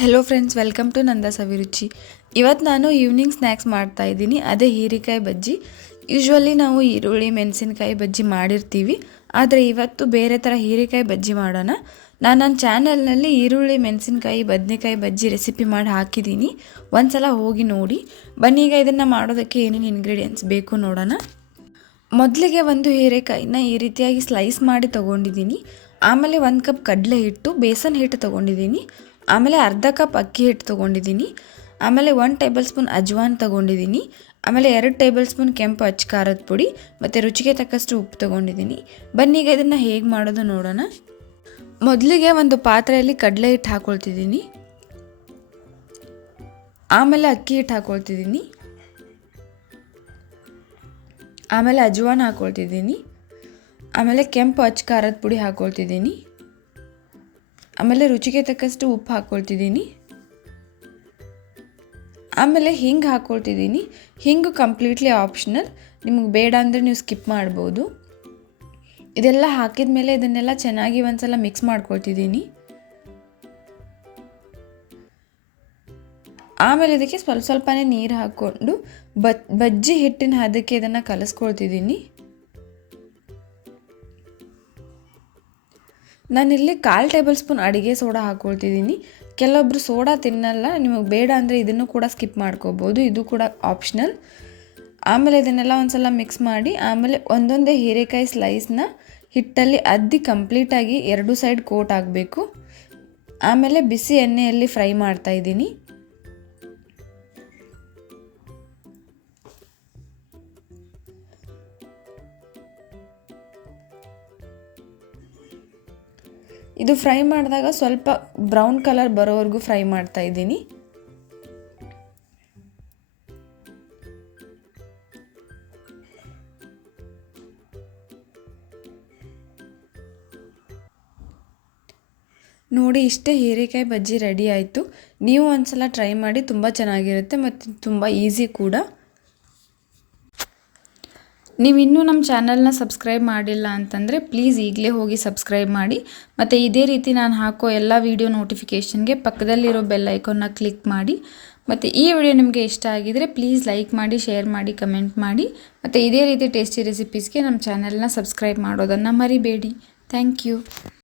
Hello friends, welcome to ನಂದಾ ಸವಿರುಚಿ. ಇವತ್ತು ನಾನು evening snacks ಮಾಡ್ತಾ ಇದ್ದೀನಿ. ಅದೇ ಹೀರೆಕಾಯಿ ಬಜ್ಜಿ. ಯೂಶ್ವಲಿ ನಾವು ಈರುಳ್ಳಿ ಮೆಣಸಿನಕಾಯಿ ಬಜ್ಜಿ ಮಾಡಿರ್ತೀವಿ, ಆದರೆ ಇವತ್ತು ಬೇರೆ ಥರ ಹೀರೆಕಾಯಿ ಬಜ್ಜಿ ಮಾಡೋಣ. ನಾನು ನನ್ನ ಚಾನಲ್ನಲ್ಲಿ ಈರುಳ್ಳಿ ಮೆಣಸಿನಕಾಯಿ ಬದನೆಕಾಯಿ ಬಜ್ಜಿ ರೆಸಿಪಿ ಮಾಡಿ ಹಾಕಿದ್ದೀನಿ, ಒಂದು ಸಲ ಹೋಗಿ ನೋಡಿ. ಬನ್ನಿ, ಈಗ ಇದನ್ನು ಮಾಡೋದಕ್ಕೆ ಏನೇನು ಇಂಗ್ರೀಡಿಯೆಂಟ್ಸ್ ಬೇಕು ನೋಡೋಣ. ಮೊದಲಿಗೆ ಒಂದು ಹೀರೆಕಾಯಿನ ಈ ರೀತಿಯಾಗಿ ಸ್ಲೈಸ್ ಮಾಡಿ ತೊಗೊಂಡಿದ್ದೀನಿ. ಆಮೇಲೆ 1 ಕಪ್ ಕಡಲೆ ಹಿಟ್ಟು, ಬೇಸನ್ ಹಿಟ್ಟು ತೊಗೊಂಡಿದ್ದೀನಿ. ಆಮೇಲೆ ಅರ್ಧ ಕಪ್ ಅಕ್ಕಿ ಹಿಟ್ಟು ತೊಗೊಂಡಿದ್ದೀನಿ. ಆಮೇಲೆ 1 ಟೇಬಲ್ ಸ್ಪೂನ್ ಅಜ್ವಾನ್ ತೊಗೊಂಡಿದ್ದೀನಿ. ಆಮೇಲೆ 2 ಟೇಬಲ್ ಸ್ಪೂನ್ ಕೆಂಪು ಅಚ್ಚ ಖಾರದ ಪುಡಿ ಮತ್ತು ರುಚಿಗೆ ತಕ್ಕಷ್ಟು ಉಪ್ಪು ತೊಗೊಂಡಿದ್ದೀನಿ. ಬನ್ನಿ, ಈಗ ಇದನ್ನು ಹೇಗೆ ಮಾಡೋದು ನೋಡೋಣ. ಮೊದಲಿಗೆ ಒಂದು ಪಾತ್ರೆಯಲ್ಲಿ ಕಡಲೆ ಹಿಟ್ಟು ಹಾಕ್ಕೊಳ್ತಿದ್ದೀನಿ. ಆಮೇಲೆ ಅಕ್ಕಿ ಹಿಟ್ಟು ಹಾಕ್ಕೊಳ್ತಿದ್ದೀನಿ. ಆಮೇಲೆ ಅಜ್ವಾನ್ ಹಾಕ್ಕೊಳ್ತಿದ್ದೀನಿ. ಆಮೇಲೆ ಕೆಂಪು ಅಚ್ಚ ಖಾರದ ಪುಡಿ ಹಾಕ್ಕೊಳ್ತಿದ್ದೀನಿ. ಆಮೇಲೆ ರುಚಿಗೆ ತಕ್ಕಷ್ಟು ಉಪ್ಪು ಹಾಕ್ಕೊಳ್ತಿದ್ದೀನಿ. ಆಮೇಲೆ ಹಿಂಗೆ ಹಾಕ್ಕೊಳ್ತಿದ್ದೀನಿ. ಹಿಂಗು ಕಂಪ್ಲೀಟ್ಲಿ ಆಪ್ಷನಲ್, ನಿಮಗೆ ಬೇಡ ಅಂದರೆ ನೀವು ಸ್ಕಿಪ್ ಮಾಡ್ಬೋದು. ಇದೆಲ್ಲ ಹಾಕಿದ ಮೇಲೆ ಇದನ್ನೆಲ್ಲ ಚೆನ್ನಾಗಿ ಒಂದ್ಸಲ ಮಿಕ್ಸ್ ಮಾಡ್ಕೊಳ್ತಿದ್ದೀನಿ. ಆಮೇಲೆ ಇದಕ್ಕೆ ಸ್ವಲ್ಪನೇ ನೀರು ಹಾಕ್ಕೊಂಡು ಬಜ್ಜಿ ಹಿಟ್ಟಿನ ಹದಕ್ಕೆ ಇದನ್ನು ಕಲಿಸ್ಕೊಳ್ತಿದ್ದೀನಿ. ನಾನಿಲ್ಲಿ 1/4 ಟೇಬಲ್ ಸ್ಪೂನ್ ಅಡುಗೆ ಸೋಡಾ ಹಾಕ್ಕೊಳ್ತಿದ್ದೀನಿ. ಕೆಲವೊಬ್ಬರು ಸೋಡಾ ತಿನ್ನಲ್ಲ, ನಿಮಗೆ ಬೇಡ ಅಂದರೆ ಇದನ್ನು ಕೂಡ ಸ್ಕಿಪ್ ಮಾಡ್ಕೋಬೋದು, ಇದು ಕೂಡ ಆಪ್ಷನಲ್. ಆಮೇಲೆ ಇದನ್ನೆಲ್ಲ ಒಂದ್ಸಲ ಮಿಕ್ಸ್ ಮಾಡಿ, ಆಮೇಲೆ ಒಂದೊಂದೇ ಹೀರೆಕಾಯಿ ಸ್ಲೈಸ್ನ ಹಿಟ್ಟಲ್ಲಿ ಅದ್ದಿ ಕಂಪ್ಲೀಟಾಗಿ 2 ಸೈಡ್ ಕೋಟ್ ಆಗಬೇಕು. ಆಮೇಲೆ ಬಿಸಿ ಎಣ್ಣೆಯಲ್ಲಿ ಫ್ರೈ ಮಾಡ್ತಾಯಿದ್ದೀನಿ. ಇದು ಫ್ರೈ ಮಾಡಿದಾಗ ಸ್ವಲ್ಪ ಬ್ರೌನ್ ಕಲರ್ ಬರೋವರೆಗೂ ಫ್ರೈ ಮಾಡ್ತಾ ಇದ್ದೀನಿ. ನೋಡಿ, ಇಷ್ಟೇ ಹೀರೆಕಾಯಿ ಬಜ್ಜಿ ರೆಡಿ ಆಯಿತು. ನೀವು ಒಂದ್ಸಲ ಟ್ರೈ ಮಾಡಿ, ತುಂಬ ಚೆನ್ನಾಗಿರುತ್ತೆ ಮತ್ತು ತುಂಬ ಈಸಿ ಕೂಡ. ನೀವು ಇನ್ನೂ ನಮ್ಮ ಚಾನಲ್ನ ಸಬ್ಸ್ಕ್ರೈಬ್ ಮಾಡಿಲ್ಲ ಅಂತಂದರೆ ಪ್ಲೀಸ್ ಈಗಲೇ ಹೋಗಿ ಸಬ್ಸ್ಕ್ರೈಬ್ ಮಾಡಿ. ಮತ್ತು ಇದೇ ರೀತಿ ನಾನು ಹಾಕೋ ಎಲ್ಲ ವೀಡಿಯೋ ನೋಟಿಫಿಕೇಷನ್ಗೆ ಪಕ್ಕದಲ್ಲಿರೋ ಬೆಲ್ ಐಕಾನ್ನ ಕ್ಲಿಕ್ ಮಾಡಿ. ಮತ್ತು ಈ ವಿಡಿಯೋ ನಿಮಗೆ ಇಷ್ಟ ಆಗಿದರೆ ಪ್ಲೀಸ್ ಲೈಕ್ ಮಾಡಿ, ಶೇರ್ ಮಾಡಿ, ಕಮೆಂಟ್ ಮಾಡಿ. ಮತ್ತು ಇದೇ ರೀತಿ ಟೇಸ್ಟಿ ರೆಸಿಪೀಸ್ಗೆ ನಮ್ಮ ಚಾನಲ್ನ ಸಬ್ಸ್ಕ್ರೈಬ್ ಮಾಡೋದನ್ನು ಮರಿಬೇಡಿ. Thank you.